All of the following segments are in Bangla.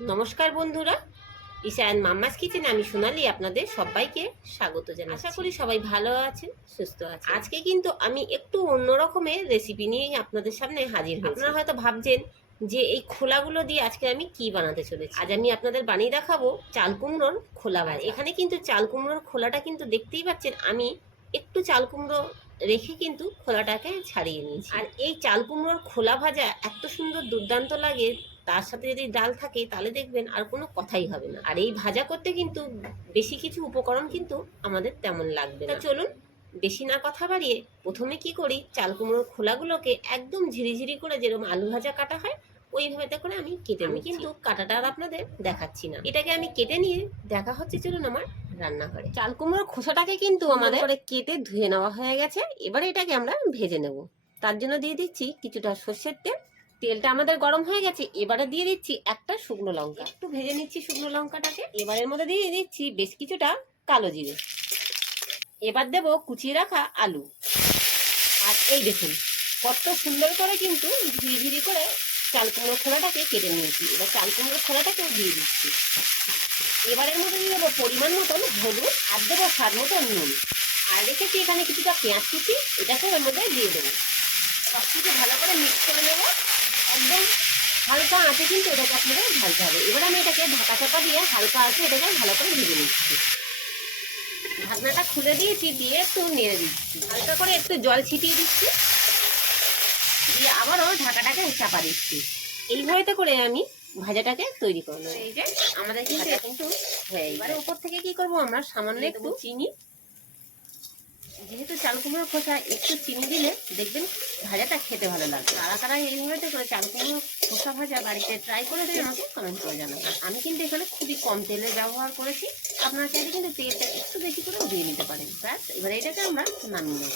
নমস্কার বন্ধুরা ইশায়ন মাম্মাস কিচেনে আমি সোনালি আপনাদের সবাইকে স্বাগত জানাই আশা করি সবাই ভালো আছেন সুস্থ আছেন। আজকে কিন্তু আমি একটু অন্য রকমের রেসিপি নিয়ে আপনাদের সামনে হাজির হয়েছি। আপনারা হয়তো ভাবছেন যে এই খোলাগুলো দিয়ে আজকে আমি কি বানাতে চলেছি। আজ আমি আপনাদের বানিয়ে দেখাবো চাল কুমড়োর খোলা ভাজা এখানে কিন্তু চাল কুমড়োর খোলাটা কিন্তু দেখতেই পাচ্ছেন আমি একটু চাল কুমড়ো রেখে কিন্তু খোলাটাকে ছাড়িয়ে নিয়েছি। আর এই চাল কুমড়োর খোলা ভাজা এত সুন্দর দুর্দান্ত লাগে তার সাথে যদি ডাল থাকে তাহলে দেখবেন আর কোনো কথাই হবে না। আর এই ভাজা করতে কিন্তু বেশি কিছু উপকরণ কিন্তু আমাদের তেমন লাগবে না। চলুন বেশি না কথা বাড়িয়ে প্রথমে কি করি চাল কুমড়োর খোলাগুলোকে একদম ঝিরিঝিরি করে যেরকম আলু ভাজা কাটা হয় ওইভাবে করে আমি কেটে আমি কিন্তু কাটাটা আর আপনাদের দেখাচ্ছি না। এটাকে আমি কেটে নিয়ে দেখা হচ্ছে চলুন আমার রান্নাঘরে। চাল কুমড়োর খোসাটাকে কিন্তু আমাদের কেটে ধুয়ে নেওয়া হয়ে গেছে এবারে এটাকে আমরা ভেজে নেব। তার জন্য দিয়ে দিচ্ছি কিছুটা সর্ষের তেল তেলটা আমাদের গরম হয়ে গেছে এবারে দিয়ে দিচ্ছি একটা শুকনো লঙ্কা। একটু ভেজে নিচ্ছি শুকনো লঙ্কাটাকে। এবারের মধ্যে দিয়ে দিচ্ছি বেশ কিছুটা কালো জিরে। এবার দেব কুচিয়ে রাখা আলু। আর এই দেখুন কত সুন্দর করে কিন্তু ঝিরি ঝিরি করে চাল কুমড়ো খোলাটাকে কেটে নিয়েছি। এবার চাল কুমড়ো খোলাটাকেও দিয়ে দিচ্ছি। এবারের মধ্যে দিয়ে দেবো পরিমাণ মতন হলুদ আর দেবো স্বাদ মতো নুন। আর রেখেছি এখানে কিছুটা পেঁয়াজ কুচি এটাকে ওর মধ্যে দিয়ে দেবো। সব কিছু ভালো করে মিক্স করে নেব। একদম হালকা আঁচে কিন্তু এটাকে আপনাদের ভাজতে হবে। এবার আমি এটাকে ঢাকা চাপা দিয়ে হালকা আঁচে এটাকে ভালো করে ভেজে নিচ্ছি। ঢাকনাটা খুলে দিয়েছি দিয়ে একটু নেড়ে দিচ্ছি। হালকা করে একটু জল ছিটিয়ে দিচ্ছি। দিয়ে আবারও ঢাকাটাকে চাপা দিচ্ছি। এইভাবে করে আমি ভাজাটাকে তৈরি করব। এই যে আমাদের কিন্তু কিন্তু হয়ে এবারে উপর থেকে কি করব আমরা? সামান্য একটু চিনি। যেহেতু চাল কুমড়োর খোসা একটু চিনি দিলে দেখবেন ভাজাটা খেতে ভালো লাগবে। কারা কারা এইভাবে করে চাল কুমড়োর খোসা ভাজা বাড়িতে ট্রাই করে দিয়ে আমাকে কমেন্ট করে জানাবেন। আমি কিন্তু এখানে খুবই কম তেলের ব্যবহার করেছি। আপনারা চাইলে কিন্তু তেলটা একটু বেশি করে দিয়ে নিতে পারেন। ব্যাস, এবারে এটাকে আমরা নামিয়ে নেব।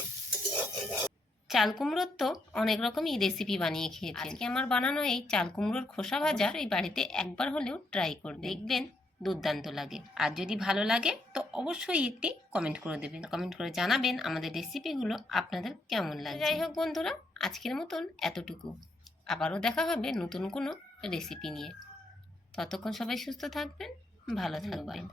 চাল কুমড়োর তো অনেক রকমই রেসিপি বানিয়ে খেয়েছি আজকে আমার বানানো এই চাল কুমড়োর খোসা ভাজা এই বাড়িতে একবার হলেও ট্রাই করবে দেখবেন দুর্দান্ত লাগে। আর যদি ভালো লাগে তো অবশ্যই একটি কমেন্ট করে দেবেন। কমেন্ট করে জানাবেন আমাদের রেসিপিগুলো আপনাদের কেমন লাগে যাই হোক বন্ধুরা আজকের মতন এতটুকু। আবারও দেখা হবে নতুন কোনো রেসিপি নিয়ে। ততক্ষণ সবাই সুস্থ থাকবেন ভালো থাকবেন।